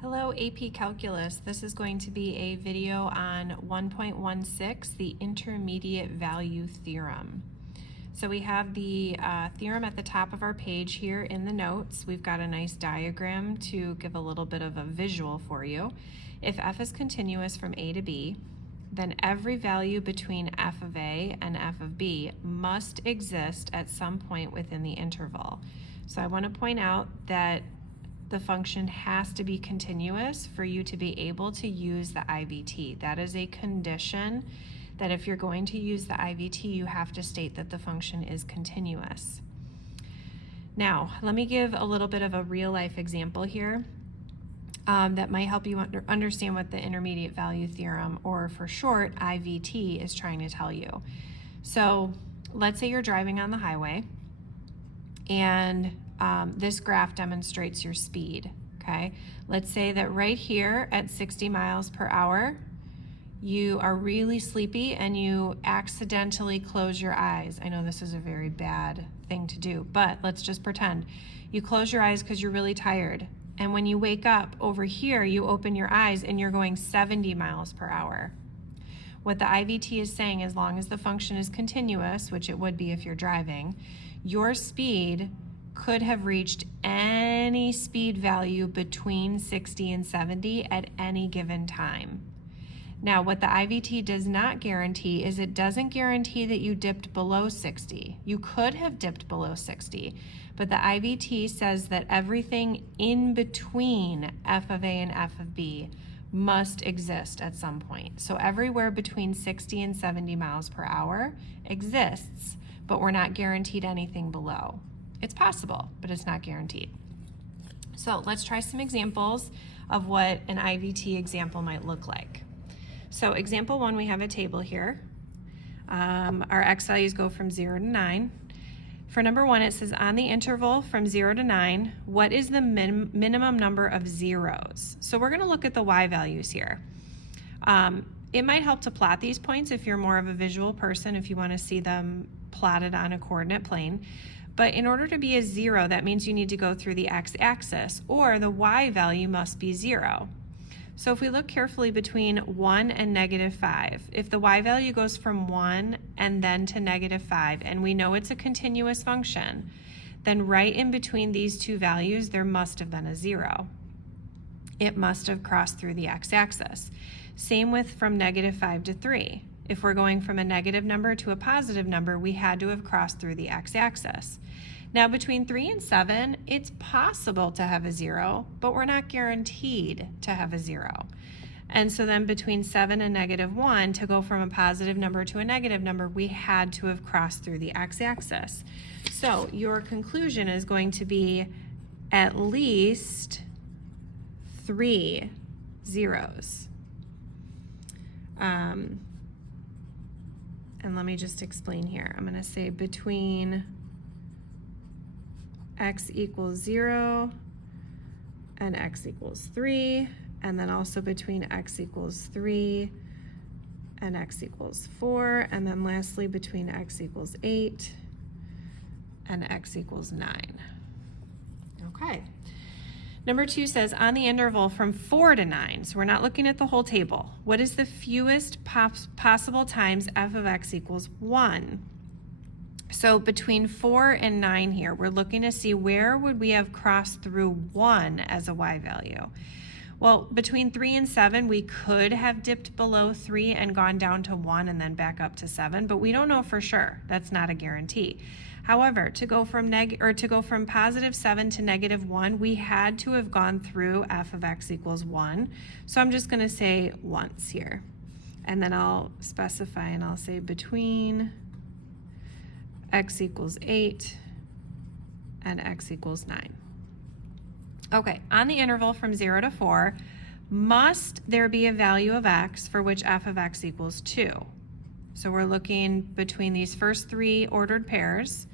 Hello AP Calculus. This is going to be a video on 1.16, the intermediate value theorem. So we have the theorem at the top of our page here in the notes. We've got a nice diagram to give a little bit of a visual for you. If f is continuous from a to b, then every value between f of a and f of b must exist at some point within the interval. So I want to point out that the function has to be continuous for you to be able to use the IVT. That is a condition that if you're going to use the IVT, you have to state that the function is continuous. Now, let me give a little bit of a real life example here that might help you understand what the intermediate value theorem, or for short, IVT, is trying to tell you. So let's say you're driving on the highway and this graph demonstrates your speed, okay? Let's say that right here at 60 miles per hour, you are really sleepy and you accidentally close your eyes. I know this is a very bad thing to do, but let's just pretend. You close your eyes because you're really tired. And when you wake up over here, you open your eyes and you're going 70 miles per hour. What the IVT is saying, as long as the function is continuous, which it would be if you're driving, your speed could have reached any speed value between 60 and 70 at any given time. Now, what the IVT does not guarantee is it doesn't guarantee that you dipped below 60. You could have dipped below 60, but the IVT says that everything in between f of a and f of b must exist at some point. So everywhere between 60 and 70 miles per hour exists, but we're not guaranteed anything below. It's possible, but it's not guaranteed. So let's try some examples of what an IVT example might look like. So example 1, we have a table here. Our x values go from 0 to 9. For number 1, it says on the interval from 0 to 9, what is the minimum number of zeros? So we're going to look at the y values here. It might help to plot these points if you're more of a visual person, if you want to see them plotted on a coordinate plane. But in order to be a 0, that means you need to go through the x-axis, or the y value must be 0. So if we look carefully between 1 and -5, if the y value goes from 1 and then to -5, and we know it's a continuous function, then right in between these two values, there must have been a 0. It must have crossed through the x-axis. Same with from -5 to 3. If we're going from a negative number to a positive number, we had to have crossed through the x-axis. Now between 3 and 7, it's possible to have a 0, but we're not guaranteed to have a 0. And so then between 7 and -1, to go from a positive number to a negative number, we had to have crossed through the x-axis. So your conclusion is going to be at least 3 zeros. And let me just explain here. I'm going to say between x equals 0 and x equals 3, and then also between x equals 3 and x equals 4, and then lastly between x equals 8 and x equals 9. Okay. Number 2 says on the interval from 4 to 9, so we're not looking at the whole table, what is the fewest possible times f of x equals 1? So between 4 and 9 here, we're looking to see where would we have crossed through 1 as a y value. Well, between 3 and 7, we could have dipped below 3 and gone down to 1 and then back up to 7, but we don't know for sure. That's not a guarantee. However, to go from positive 7 to -1, we had to have gone through f of x equals 1. So I'm just going to say once here. And then I'll specify and I'll say between x equals 8 and x equals 9. Okay, on the interval from 0 to 4, must there be a value of x for which f of x equals 2? So we're looking between these first 3 ordered pairs.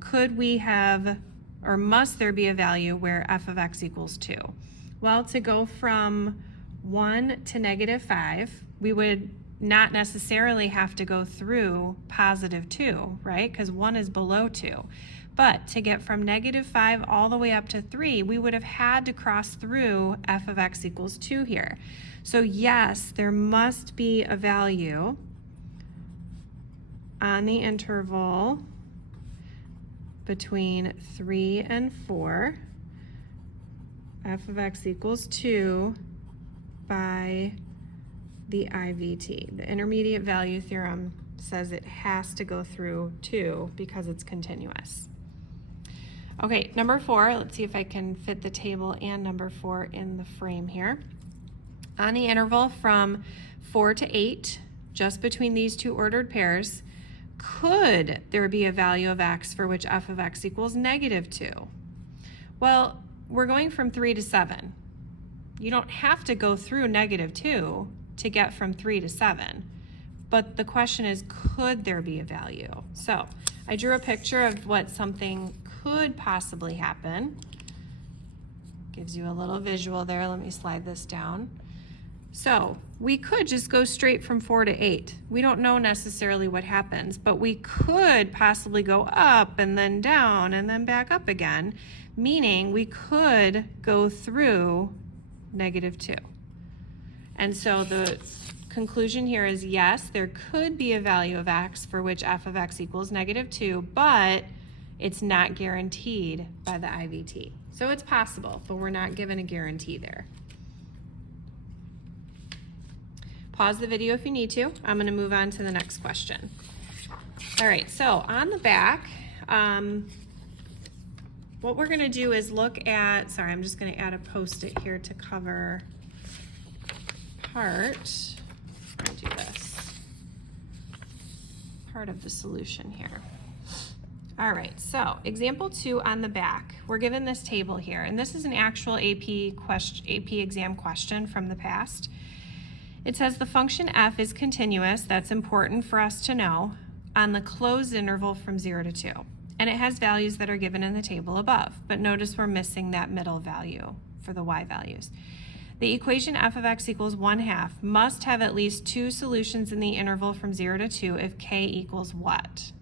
Could we have, or must there be a value where f of x equals 2? Well, to go from 1 to -5, we would not necessarily have to go through positive 2, right? Because 1 is below 2. But to get from -5 all the way up to 3, we would have had to cross through f of x equals 2 here. So yes, there must be a value on the interval between 3 and 4, f of x equals 2 by the IVT. The intermediate value theorem says it has to go through 2 because it's continuous. Okay, number 4, let's see if I can fit the table and number 4 in the frame here. On the interval from 4 to 8, just between these two ordered pairs, could there be a value of x for which f of x equals -2? Well, we're going from 3 to 7. You don't have to go through -2 to get from 3 to 7. But the question is, could there be a value? So I drew a picture of what something could possibly happen. Gives you a little visual there. Let me slide this down. So we could just go straight from 4 to 8. We don't know necessarily what happens, but we could possibly go up and then down and then back up again, meaning we could go through -2. And so the conclusion here is yes, there could be a value of x for which f of x equals -2, but it's not guaranteed by the IVT. So it's possible, but we're not given a guarantee there. Pause the video if you need to. I'm going to move on to the next question. All right, so on the back, what we're going to do is look at, sorry, I'm just going to add a post-it here to cover part. Let me do this. Part of the solution here. All right, so example 2 on the back. We're given this table here, and this is an actual AP exam question from the past. It says the function f is continuous, that's important for us to know, on the closed interval from 0 to 2. And it has values that are given in the table above, but notice we're missing that middle value for the y values. The equation f of x equals 1/2 must have at least 2 solutions in the interval from 0 to 2 if k equals what?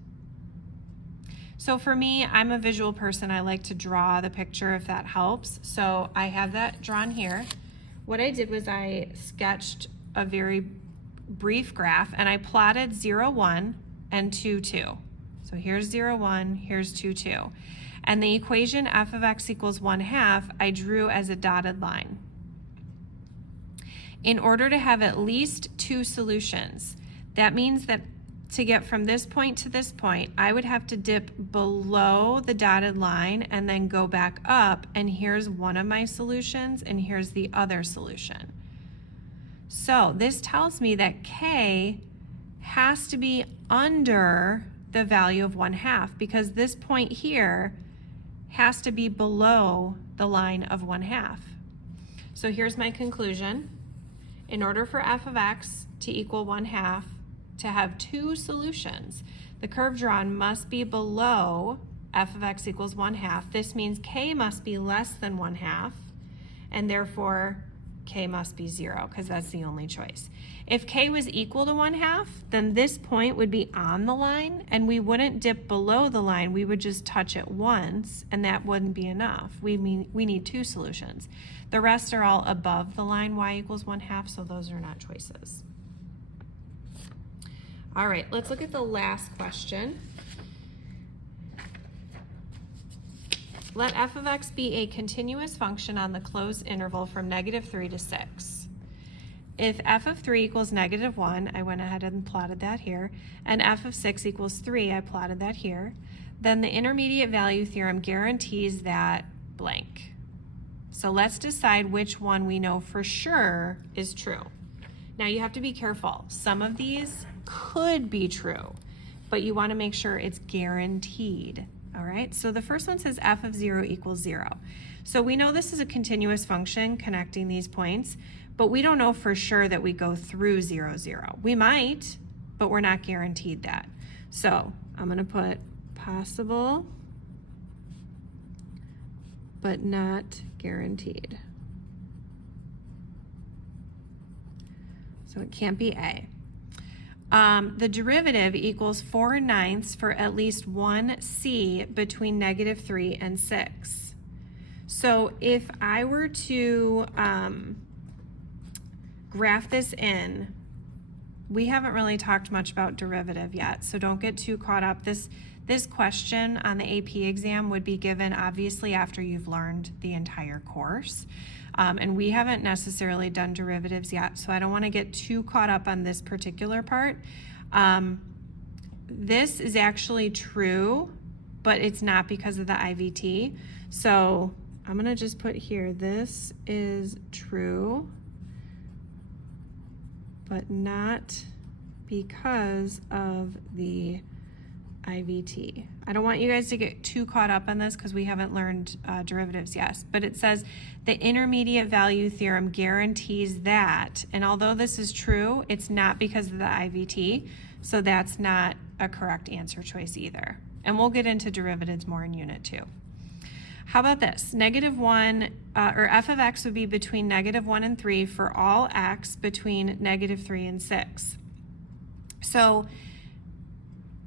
So for me, I'm a visual person. I like to draw the picture if that helps. So I have that drawn here. What I did was I sketched a very brief graph and I plotted 0, 1 and 2, 2. So here's 0, 1, here's 2, 2. And the equation f of x equals 1/2 I drew as a dotted line. In order to have at least 2 solutions, that means that to get from this point to this point, I would have to dip below the dotted line and then go back up, and here's one of my solutions and here's the other solution. So this tells me that k has to be under the value of 1/2 because this point here has to be below the line of 1/2. So here's my conclusion. In order for f of x to equal 1/2, to have 2 solutions, the curve drawn must be below f of x equals 1/2. This means k must be less than 1/2, and therefore k must be 0 because that's the only choice. If k was equal to 1/2, then this point would be on the line and we wouldn't dip below the line, we would just touch it once and that wouldn't be enough. We need 2 solutions. The rest are all above the line y equals 1/2, so those are not choices. All right, let's look at the last question. Let f of x be a continuous function on the closed interval from -3 to 6. If f of 3 equals -1, I went ahead and plotted that here, and f of 6 equals 3, I plotted that here, then the intermediate value theorem guarantees that blank. So let's decide which one we know for sure is true. Now you have to be careful. Some of these could be true, but you want to make sure it's guaranteed. All right, so the first one says f of 0 equals 0. So we know this is a continuous function connecting these points, but we don't know for sure that we go through 0, 0. We might, but we're not guaranteed that. So I'm going to put possible, but not guaranteed. So it can't be A. The derivative equals 4/9 for at least one c between -3 and 6. So if I were to graph this in, we haven't really talked much about derivative yet, so don't get too caught up. This question on the AP exam would be given obviously after you've learned the entire course. And we haven't necessarily done derivatives yet, so I don't want to get too caught up on this particular part. This is actually true, but it's not because of the IVT. So I'm going to just put here, this is true, but not because of the IVT. I don't want you guys to get too caught up on this because we haven't learned derivatives yet, but it says the intermediate value theorem guarantees that, and although this is true, it's not because of the IVT, so that's not a correct answer choice either. And we'll get into derivatives more in Unit 2. How about this? -1, or f of x would be between -1 and 3 for all x between -3 and 6. So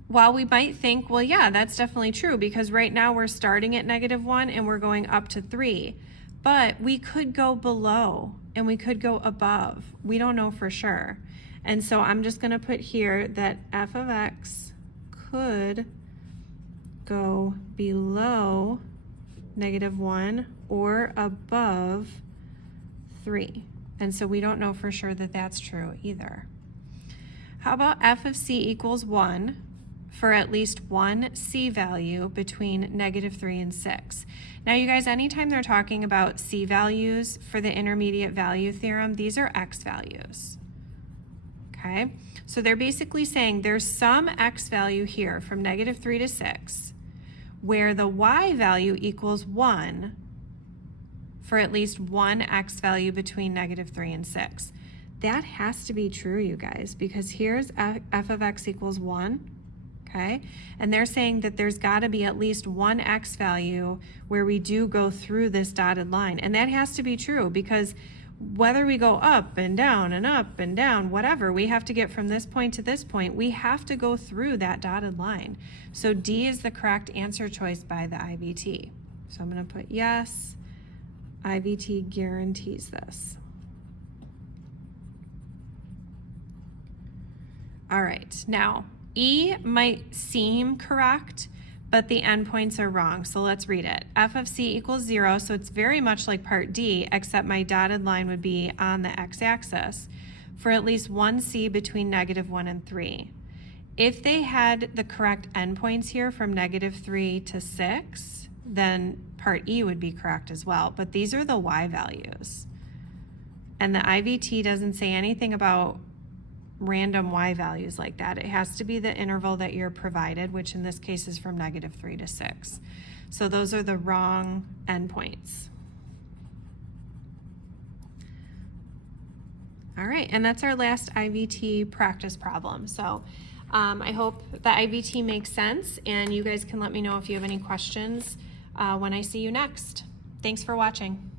while we might think, well, yeah, that's definitely true because right now we're starting at -1 and we're going up to 3, but we could go below and we could go above. We don't know for sure. And so I'm just going to put here that f of x could go below -1 or above 3. And so we don't know for sure that that's true either. How about f of c equals 1 for at least one c value between -3 and 6? Now you guys, anytime they're talking about c values for the intermediate value theorem, these are x values. Okay, so they're basically saying there's some x value here from -3 to 6 where the y value equals 1 for at least one x value between -3 and 6. That has to be true, you guys, because here's f of x equals 1, okay? And they're saying that there's got to be at least one x value where we do go through this dotted line. And that has to be true because whether we go up and down and up and down, whatever, we have to get from this point to this point, we have to go through that dotted line. So D is the correct answer choice by the IVT. So I'm going to put yes, IVT guarantees this. All right, now E might seem correct, but the endpoints are wrong. So let's read it. F of C equals 0, so it's very much like part D, except my dotted line would be on the x-axis for at least one C between -1 and 3. If they had the correct endpoints here from -3 to 6, then part E would be correct as well, but these are the y values. And the IVT doesn't say anything about random y values like that. It has to be the interval that you're provided, which in this case is from -3 to 6. So those are the wrong endpoints. All right, and that's our last IVT practice problem. So I hope the IVT makes sense, and you guys can let me know if you have any questions when I see you next. Thanks for watching.